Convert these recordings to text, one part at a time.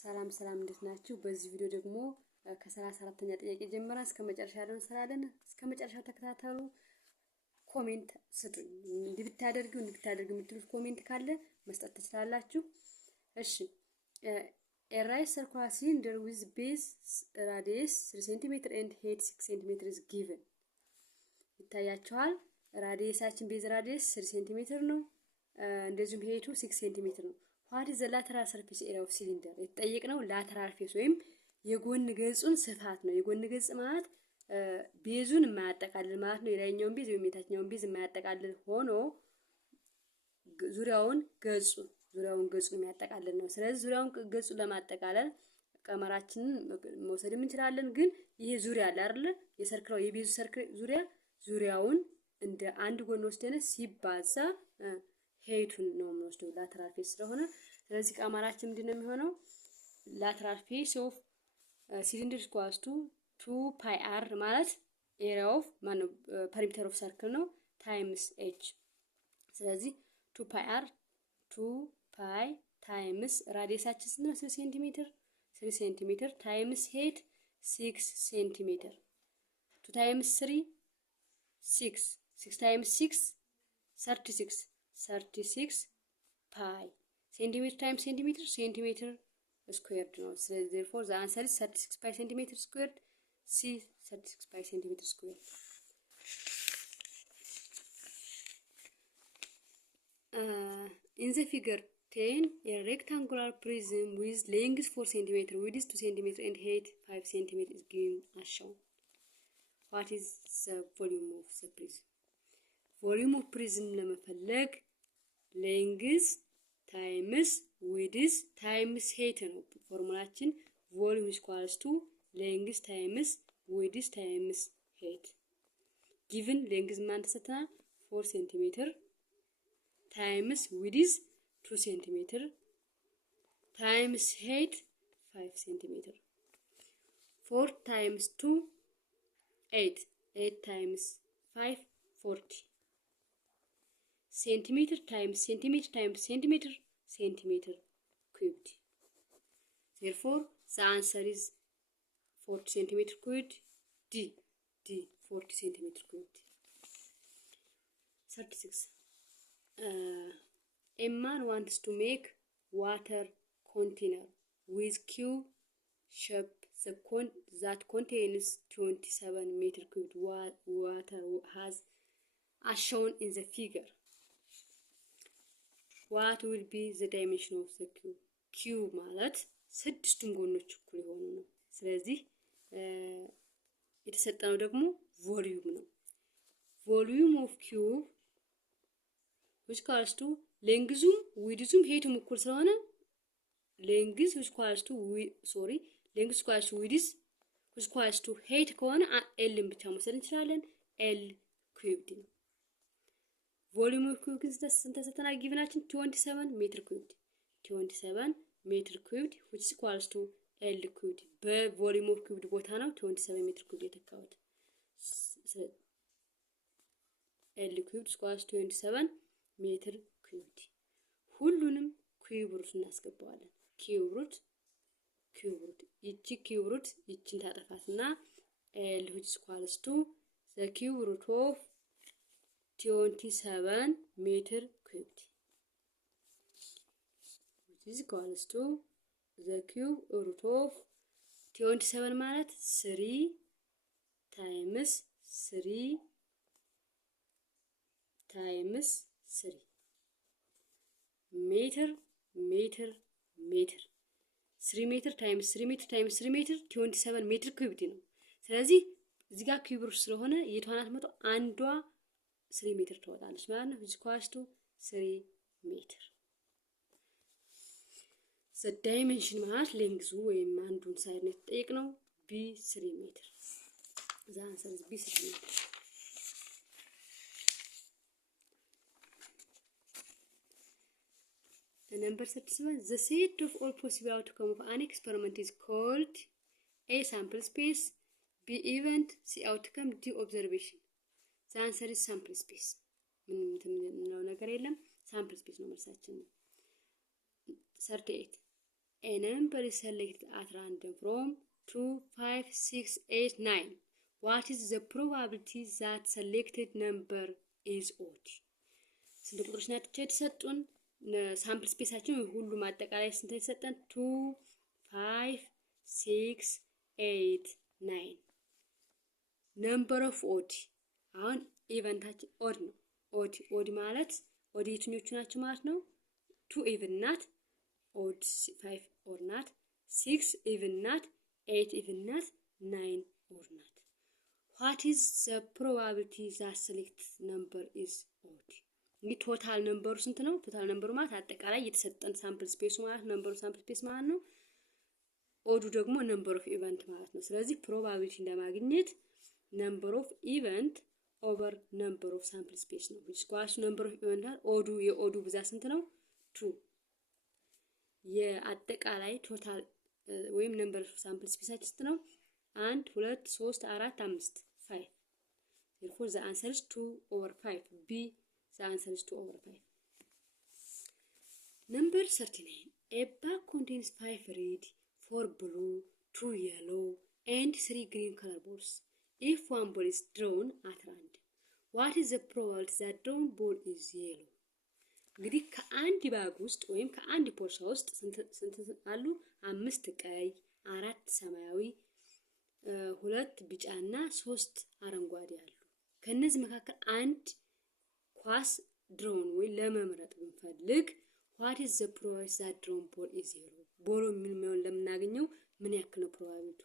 ሰላም እንዴት ናችሁ? በዚህ ቪዲዮ ደግሞ ከ34ኛ ጥያቄ ጀምረን እስከ መጨረሻ ያለውን እንሰራለን። እስከ መጨረሻው ተከታተሉ። ኮሜንት ስጡኝ። እንዲህ ብታደርጉ የምትሉት ኮሜንት ካለ መስጠት ትችላላችሁ። እሺ a right circular cylinder with base radius 3 cm and height 6 cm is given. ይታያችኋል። ራዲየሳችን ቤዝ ራዲየስ 3 cm ነው። እንደዚሁም ሄይቱ 6 cm ነው። what is the lateral surface area of cylinder? የተጠየቅነው lateral face ወይም የጎን ገጹን ስፋት ነው። የጎን ገጽ ማለት ቤዙን የማያጠቃልል ማለት ነው። የላይኛውን ቤዝ ወይም የታችኛውን ቤዝ የማያጠቃልል ሆኖ ዙሪያውን ገጹን የሚያጠቃልል ነው። ስለዚህ ዙሪያውን ገጹን ለማጠቃለል ቀመራችንን መውሰድ እንችላለን። ግን ይሄ ዙሪያ አለ አይደል? የቤዙ ሰርክል ዙሪያውን እንደ አንድ ጎን ወስደን ሲባዛ ሄይቱን ነው የምንወስደው ላተራል ፌስ ስለሆነ። ስለዚህ ቀመራችን ምንድነው የሚሆነው? ላተራል ፌስ ኦፍ ሲሊንደር ኢኳልስ ቱ 2 ፓይ አር ማለት ኤሪያ ኦፍ ፐሪሜትር ኦፍ ሰርክል ነው ታይምስ ኤች። ስለዚህ 2 ፓይ አር 2 ፓይ ታይምስ ራዲየሳችን ስንት ነው? 3 ሴንቲሜትር ታይምስ ሄድ 6 ሴንቲሜትር 2 ታይምስ 3 6 ታይምስ 6 36 ፓይ ሴንቲሜትር ታይምስ ሴንቲሜትር ስኩዌርድ ነው። ስለዚህ therefore the answer is 36 ፓይ ሴንቲሜትር ስኩዌርድ C 36 ፓይ ሴንቲሜትር ስኩዌርድ። In the figure 10 a rectangular prism with length 4 cm width 2 cm and height 5 cm is given as shown. What is the volume of the prism? volume of prism ለመፈለግ length times width times height ነው ፎርሙላችን። volume is equals to length times width times height. given length ማን ተሰጥተናል? 4 cm times width 2 cm times height 5 cm. 4 times 2 8 times 5 40. centimeter times centimeter cubed. Therefore the answer is 40 centimeter cubed. D 40 centimeter cubed. 36. A man wants to make water container with cube shape that contains 27 meter cubed water has as shown in the figure. What will be the dimension of the cube? cube ማለት ስድስቱም ጎኖች እኩል የሆኑ ነው። ስለዚህ የተሰጠነው ደግሞ ቮሊዩም ነው። ቮሊዩም ኦፍ ኪዩብ which equals to ሌንግዙም ዊድዙም ሄቱም እኩል ስለሆነ ሌንግዝ which equals to width which equals to height ከሆነ ኤልን ብቻ መውሰድ እንችላለን። ኤል ኩዩብድ ነው። ቮሊዩም ኦፍ ኪዩብ ግን ስንት ተሰጥተናል? ጊቭናችን 27 ሜትር ኩዩብድ 27 ሜትር ኩዩብድ which equals to ኤል ኩዩብድ በቮሊዩም ኦፍ ኪዩብድ ቦታ ነው 27 ሜትር ኩዩብድ የተካወተ። ኤል ኩዩብድ equals to 27 ሜትር ኩዩብድ። ሁሉንም ኩዩብ ሩት እናስገባዋለን። ኩዩብ ሩት ይቺ ኩዩብ ሩት ይቺን ታጠፋትና ኤል which equals to the cube root of 27 meter cubed which is equals to the cube root of 27 ማለት 3 times 3 meter 3 meter times 3 meter times 3 meter 27 meter cubed ነው። ስለዚህ እዚህ ጋር ኪዩብ ሩት ስለሆነ የቷናት መቶ አንዷ 3 ሜትር ትወጣለች ማለት ነው። which equals to 3 ሜትር። the dimension ማለት ሌንግዙ ወይም አንዱን ሳይድ ነው የተጠየቅነው b 3 ሜትር። the answer is b 3 ሜትር። number 37 the set of all possible outcome of an experiment is called a sample space, b event, c outcome, d observation. the answer is sample space. ምንም ነገር የለም። sample space ነው መልሳችን። 38 a number is selected at random from 2, 5, 6, 8, 9. What is the probability that selected number is odd? ስንት ቁጥሮች ናቸው የተሰጡን? ሳምፕል ስፔሳችን ሁሉም አጠቃላይ ስንት የተሰጠን? 2 5 6 8 9 ነምበር ኦፍ ኦድ። አሁን ኢቨንታችን ኦድ ነው። ኦድ ማለት ኦድ የትኞቹ ናቸው ማለት ነው? 2 ኢቭን ናት፣ ኦድ 5 ኦድ ናት፣ 6 ኢቭን ናት፣ 8 ኢቭን ናት፣ 9 ኦድ ናት። what is the probability that select number is odd? እንግዲህ ቶታል ነምበሩ ስንት ነው? ቶታል ነምበሩ ማለት አጠቃላይ የተሰጠን ሳምፕል ስፔሱ ማለት ነምበሩ ሳምፕል ስፔስ ማለት ነው። ኦዱ ደግሞ ነምበር ኦፍ ኢቨንት ማለት ነው። ስለዚህ ፕሮባቢሊቲ ለማግኘት ነምበር ኦፍ ኢቨንት ኦቨር ነምበር ኦፍ ሳምፕል ስፔስ ነው። ስኳሽ ነምበር ኦፍ ኢቨንት ኦዱ የኦዱ ብዛት ስንት ነው? 2 የአጠቃላይ ቶታል ወይም ነምበር ኦፍ ሳምፕል ስፔሳችን ስንት ነው? 1 2 3 4 5 5 therefore the answer is 2 over 5. B the answer is 2 over 5. Number 39. A bag contains 5 red, 4 blue, 2 yellow and 3 green color balls. If one ball is drawn at random, what is the probability that drawn ball is yellow? እንግዲህ ከአንድ ባግ ውስጥ ወይም ከአንድ ቦርሳ ውስጥ ስንት አሉ? 5 ቀይ፣ 4 ሰማያዊ፣ 2 ቢጫና 3 አረንጓዴ አሉ። ከነዚህ መካከል አንድ ኳስ ድሮን ወይ ለመምረጥ ብንፈልግ what is the probability that drawn ball is yellow? ቦሎ ምን ለምናገኘው ምን ያክል ነው ፕሮባቢሊቲ?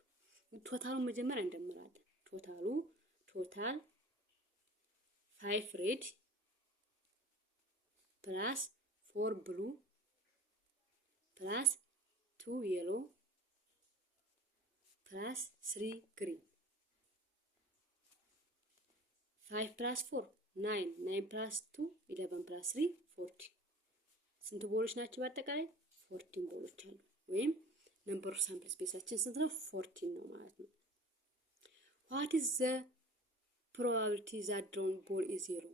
ቶታሉን መጀመሪያ እንደምራለን። ቶታል 5 red plus 4 blue plus 2 yellow plus 3 green. 5 plus 4 9 9 plus 2 11 plus 3 14. ስንት ቦሎች ናቸው በአጠቃላይ? 14 ቦሎች አሉ። ወይም ነምበር ኦፍ ሳምፕል ስፔሳችን ስንት ነው? 14 ነው ማለት ነው። what is the probability that drawn ball is zero?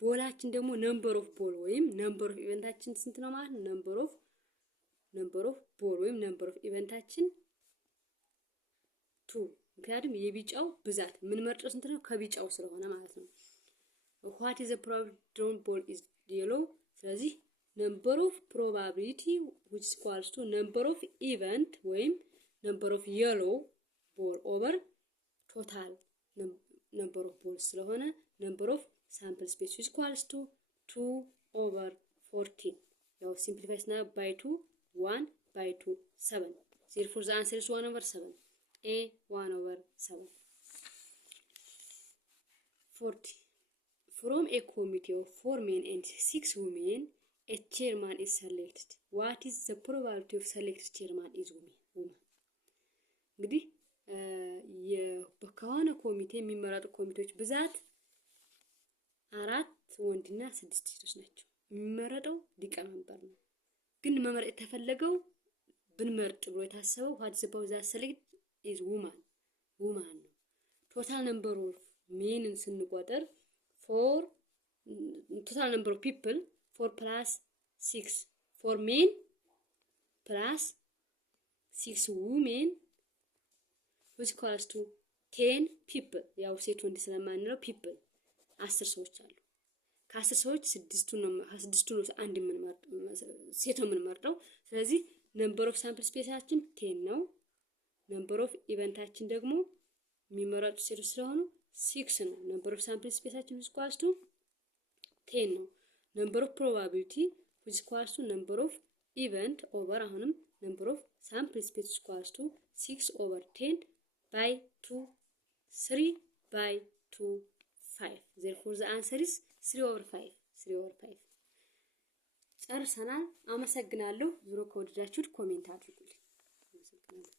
ቦላችን ደግሞ ነምበር ኦፍ ቦል ወይም ነምበር ኦፍ ኢቨንታችን ስንት ነው ማለት ነው? ነምበር ኦፍ ቦል ወይም ነምበር ኦፍ ኢቨንታችን 2። ምክንያቱም የቢጫው ብዛት ምን መርጠው ስንት ነው? ከቢጫው ስለሆነ ማለት ነው። what is the probability drawn ball is yellow? ስለዚህ number of probability which is equals to number of event ወይም number of yellow ball over total number of balls ስለሆነ number of sample space is equals to 2 over 14. ያው simplifies now by 2 1 by 2 7. Therefore the answer is 1 over 7. A 1 over 7. 40. From a committee of 4 men and 6 women, a chairman is selected. What is the probability of selected chairman is woman? እንግዲህ ከሆነ ኮሚቴ የሚመረጡ ኮሚቴዎች ብዛት 4 ወንድና 6 ሴቶች ናቸው። የሚመረጠው ሊቀመንበር ነው። ግን መመረጥ የተፈለገው ብንመርጥ ብሎ የታሰበው what is the probability that selected is woman ነው። ቶታል ነምበር ኦፍ ሜንን ስንቆጥር total number of people 4 plus 6 4 men plus 6 women which equals to 10 people። ያው ሴት ወንድ ስለማንለው people 10 ሰዎች አሉ። ከ10 ሰዎች 6ቱ ነው አንድ ሴት ነው የምንመርጠው። ስለዚህ ነምበር ኦፍ ሳምፕል ስፔሳችን 10 ነው። ነምበር ኦፍ ኢቨንታችን ደግሞ የሚመረጡ ሴቶች ስለሆኑ 6 ነው። ነምበር ኦፍ ሳምፕል ስፔሳችን which equals to 10 ነው። ነምበር ኦፍ ፕሮባቢሊቲ which equals to number of event over አሁንም number of sample space which equals to 6 over 10 by 2 3 by 2 5. Therefore the answer is 3 over 5. ጨርሰናል። አመሰግናለሁ። ዙሮ ከወደዳችሁት ኮሜንት አድርጉልኝ። አመሰግናለሁ።